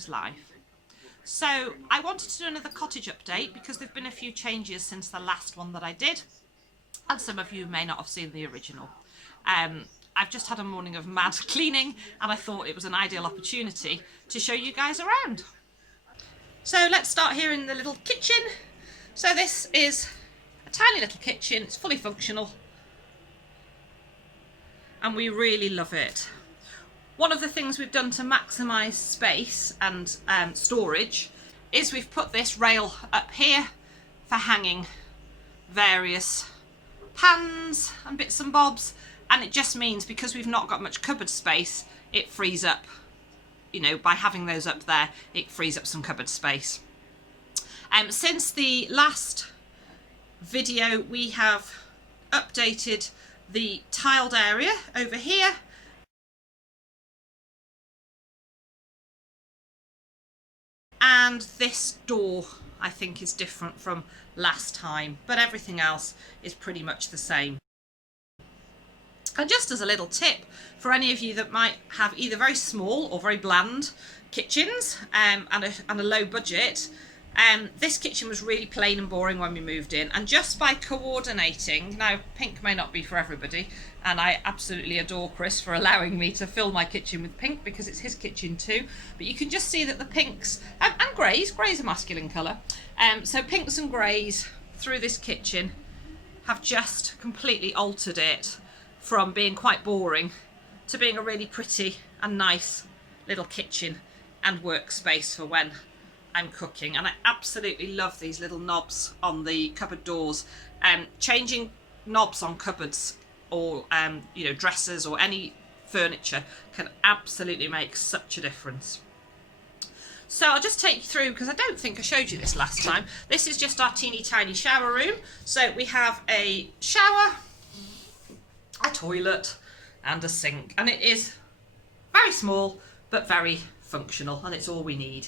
Cruise live. So I wanted to do another cottage update because there have been a few changes since the last one that I did, and some of you may not have seen the original. I've just had a morning of mad cleaning and I thought it was an ideal opportunity to show you guys around. So let's start here in the little kitchen. So this is a tiny little kitchen, it's fully functional and we really love it. One of the things we've done to maximise space and storage is we've put this rail up here for hanging various pans and bits and bobs, and it just means because we've not got much cupboard space, it frees up, you know, by having those up there, it frees up some cupboard space. Since the last video, we have updated the tiled area over here. And this door, I think, is different from last time, but everything else is pretty much the same. And just as a little tip for any of you that might have either very small or very bland kitchens and a low budget, this kitchen was really plain and boring when we moved in, and just by coordinating, now pink may not be for everybody, and I absolutely adore Chris for allowing me to fill my kitchen with pink because it's his kitchen too, but you can just see that the pinks and greys a masculine colour, so pinks and greys through this kitchen have just completely altered it from being quite boring to being a really pretty and nice little kitchen and workspace for when I'm cooking. And I absolutely love these little knobs on the cupboard doors. Changing knobs on cupboards or you know, dressers or any furniture can absolutely make such a difference. So I'll just take you through, because I don't think I showed you this last time. This is just our teeny tiny shower room. So we have a shower, a toilet and a sink, and it is very small but very functional, and it's all we need.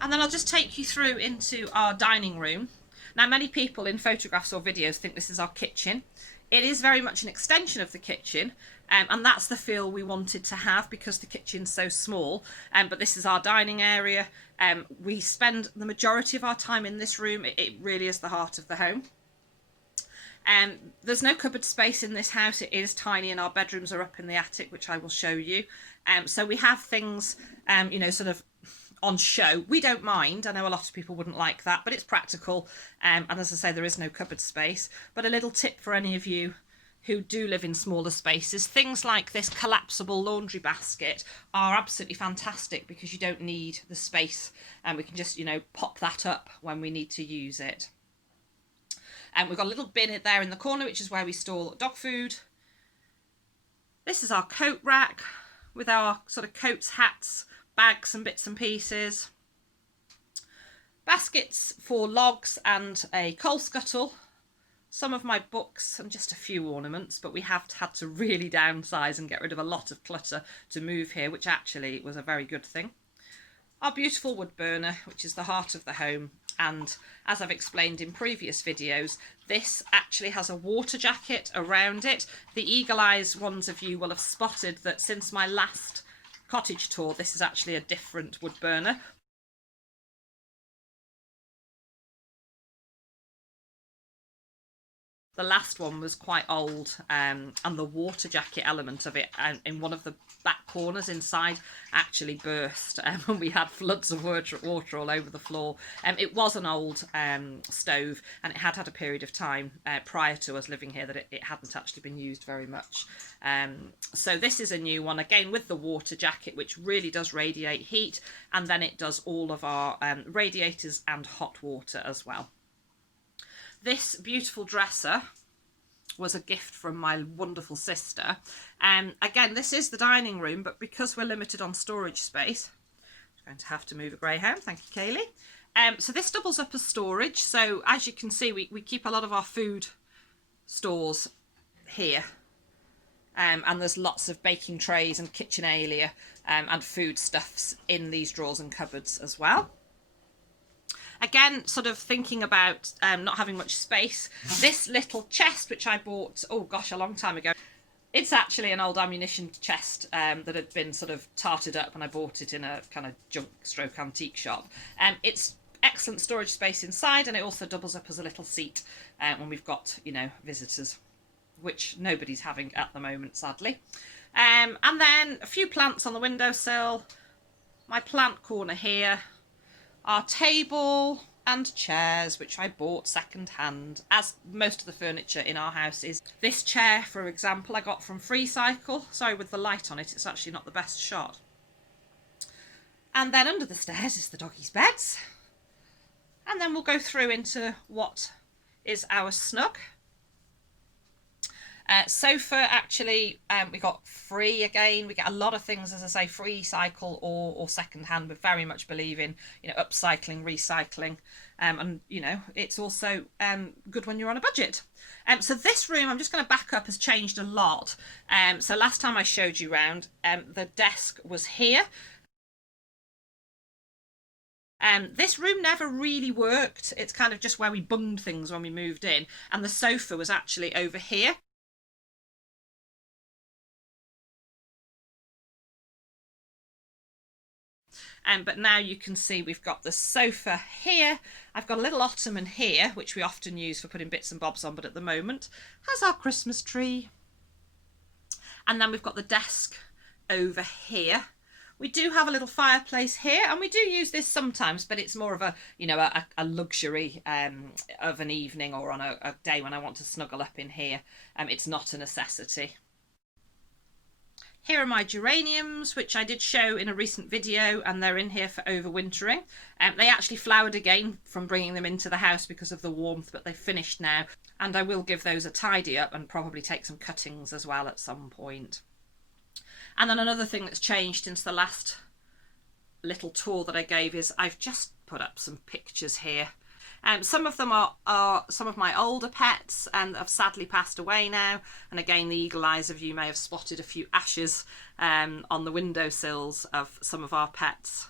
And then I'll just take you through into our dining room. Now, many people in photographs or videos think this is our kitchen. It is very much an extension of the kitchen, and that's the feel we wanted to have because the kitchen's so small. But this is our dining area. We spend the majority of our time in this room. It really is the heart of the home. There's no cupboard space in this house. It is tiny, and our bedrooms are up in the attic, which I will show you. So we have things, you know, sort of on show. We don't mind. I know a lot of people wouldn't like that, but it's practical. And as I say, there is no cupboard space. But a little tip for any of you who do live in smaller spaces, things like this collapsible laundry basket are absolutely fantastic because you don't need the space, and we can just, you know, pop that up when we need to use it. And we've got a little bin there in the corner, which is where we store dog food. This is our coat rack with our sort of coats, hats, bags and bits and pieces. Baskets for logs and a coal scuttle. Some of my books and just a few ornaments, but we have had to really downsize and get rid of a lot of clutter to move here, which actually was a very good thing. Our beautiful wood burner, which is the heart of the home. And as I've explained in previous videos, this actually has a water jacket around it. The eagle eyes ones of you will have spotted that since my last cottage tour, this is actually a different wood burner. The last one was quite old, and the water jacket element of it in one of the back corners inside actually burst, and we had floods of water all over the floor. It was an old stove, and it had had a period of time prior to us living here that it hadn't actually been used very much. So this is a new one, again with the water jacket, which really does radiate heat, and then it does all of our radiators and hot water as well. This beautiful dresser was a gift from my wonderful sister. Again, this is the dining room, but because we're limited on storage space, I'm going to have to move a greyhound. Thank you, Kaylee. So this doubles up as storage. So as you can see, we keep a lot of our food stores here. And there's lots of baking trays and KitchenAlia and foodstuffs in these drawers and cupboards as well. Again, sort of thinking about not having much space. This little chest, which I bought, oh gosh, a long time ago. It's actually an old ammunition chest that had been sort of tarted up, and I bought it in a kind of junk stroke antique shop. It's excellent storage space inside, and it also doubles up as a little seat when we've got, you know, visitors, which nobody's having at the moment, sadly. And then a few plants on the windowsill, my plant corner here, our table and chairs, which I bought second hand, as most of the furniture in our house is. This chair, for example, I got from Freecycle. Sorry, with the light on it, it's actually not the best shot. And then under the stairs is the doggies' beds. And then we'll go through into what is our snug. Sofa, actually, we got free again. We get a lot of things, as I say, free cycle or second hand. We very much believe in, you know, upcycling, recycling, and you know, it's also good when you're on a budget. So this room, I'm just going to back up, has changed a lot. So last time I showed you around, the desk was here. This room never really worked. It's kind of just where we bunged things when we moved in, and the sofa was actually over here. But now you can see we've got the sofa here. I've got a little ottoman here, which we often use for putting bits and bobs on, but at the moment has our Christmas tree. And then we've got the desk over here. We do have a little fireplace here, and we do use this sometimes, but it's more of a, you know, a luxury of an evening or on a day when I want to snuggle up in here. It's not a necessity. Here are my geraniums, which I did show in a recent video, and they're in here for overwintering. They actually flowered again from bringing them into the house because of the warmth, but they've finished now. And I will give those a tidy up and probably take some cuttings as well at some point. And then another thing that's changed since the last little tour that I gave is I've just put up some pictures here. Some of them are some of my older pets and have sadly passed away now. And again, the eagle eyes of you may have spotted a few ashes on the windowsills of some of our pets.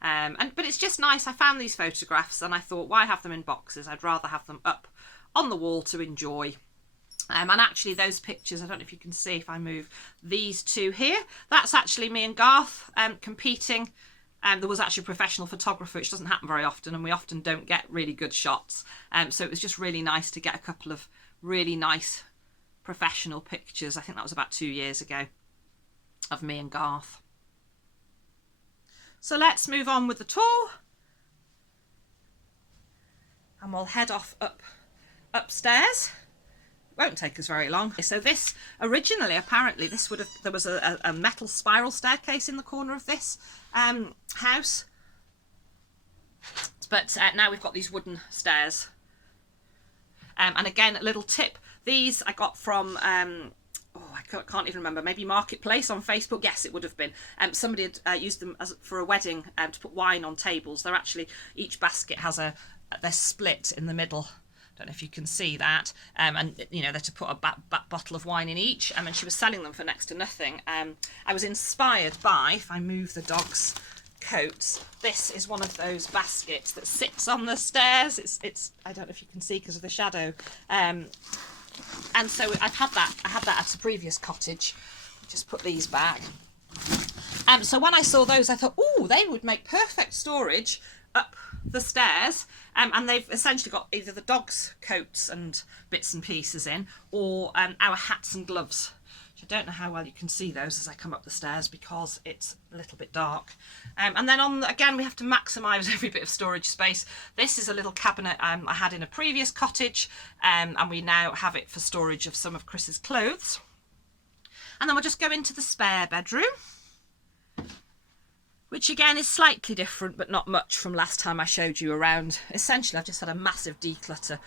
But it's just nice. I found these photographs and I thought, why have them in boxes? I'd rather have them up on the wall to enjoy. And actually those pictures, I don't know if you can see if I move these two here, that's actually me and Garth competing. There was actually a professional photographer, which doesn't happen very often, and we often don't get really good shots. So it was just really nice to get a couple of really nice professional pictures. I think that was about 2 years ago of me and Garth. So let's move on with the tour. And we'll head off upstairs. Won't take us very long. So this originally, apparently, this would have, there was a metal spiral staircase in the corner of this house, but now we've got these wooden stairs. And again, a little tip, these I got from oh, I can't even remember, maybe Marketplace on Facebook. Yes, it would have been. Somebody had used them for a wedding to put wine on tables. They're actually, each basket has they're split in the middle. Don't know if you can see that, and you know, they're to put a bottle of wine in each, and she was selling them for next to nothing. I was inspired by, if I move the dog's coats, this is one of those baskets that sits on the stairs. It's I don't know if you can see because of the shadow, and so I had that at a previous cottage. Just put these back. So when I saw those, I thought, oh, they would make perfect storage up the stairs, and they've essentially got either the dog's coats and bits and pieces in, or our hats and gloves, which I don't know how well you can see those as I come up the stairs because it's a little bit dark. And then again, we have to maximise every bit of storage space. This is a little cabinet I had in a previous cottage, and we now have it for storage of some of Chris's clothes. And then we'll just go into the spare bedroom, which again is slightly different, but not much from last time I showed you around. Essentially, I've just had a massive declutter.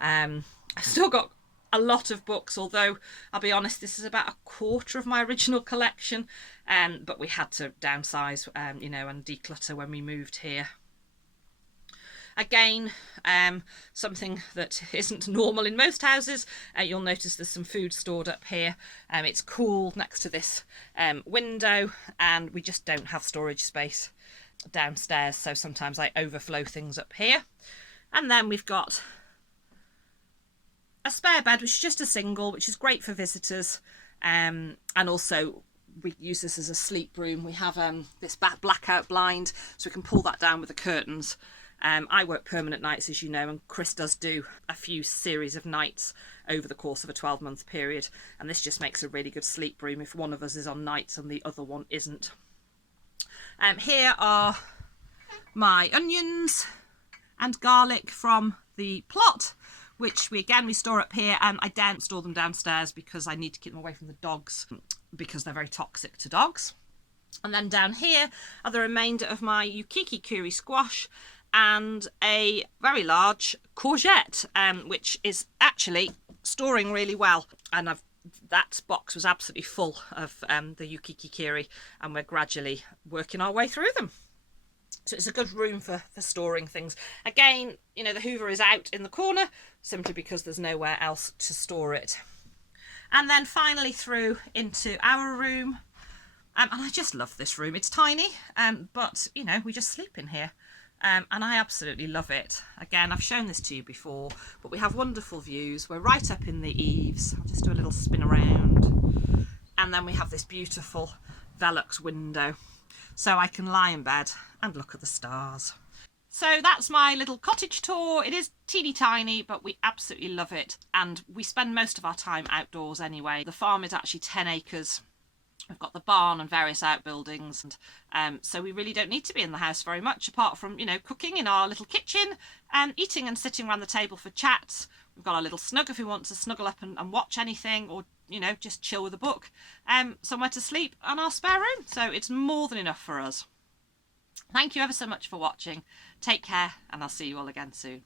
I've still got a lot of books, although I'll be honest, this is about a quarter of my original collection, but we had to downsize, you know, and declutter when we moved here. Again, something that isn't normal in most houses. You'll notice there's some food stored up here. It's cool next to this window, and we just don't have storage space downstairs, so sometimes I overflow things up here. And then we've got a spare bed, which is just a single, which is great for visitors, and also we use this as a sleep room. We have this blackout blind, so we can pull that down with the curtains. I work permanent nights, as you know, and Chris does do a few series of nights over the course of a 12-month period, and this just makes a really good sleep room if one of us is on nights and the other one isn't. Here are my onions and garlic from the plot, which we store up here. I don't store them downstairs because I need to keep them away from the dogs, because they're very toxic to dogs. And then down here are the remainder of my Yukiki curry squash and a very large courgette, which is actually storing really well. And that box was absolutely full of the Yukiki curry, and we're gradually working our way through them. So it's a good room for storing things. Again, you know, the Hoover is out in the corner simply because there's nowhere else to store it. And then finally through into our room. And I just love this room. It's tiny, but, you know, we just sleep in here. And I absolutely love it. Again, I've shown this to you before, but we have wonderful views. We're right up in the eaves. I'll just do a little spin around. And then we have this beautiful Velux window, so I can lie in bed and look at the stars. So that's my little cottage tour. It is teeny tiny, but we absolutely love it. And we spend most of our time outdoors anyway. The farm is actually 10 acres. We've got the barn and various outbuildings, and so we really don't need to be in the house very much, apart from, you know, cooking in our little kitchen and eating and sitting around the table for chats. We've got our little snug if we want to snuggle up and watch anything, or, you know, just chill with a book, somewhere to sleep, and our spare room. So it's more than enough for us. Thank you ever so much for watching. Take care, and I'll see you all again soon.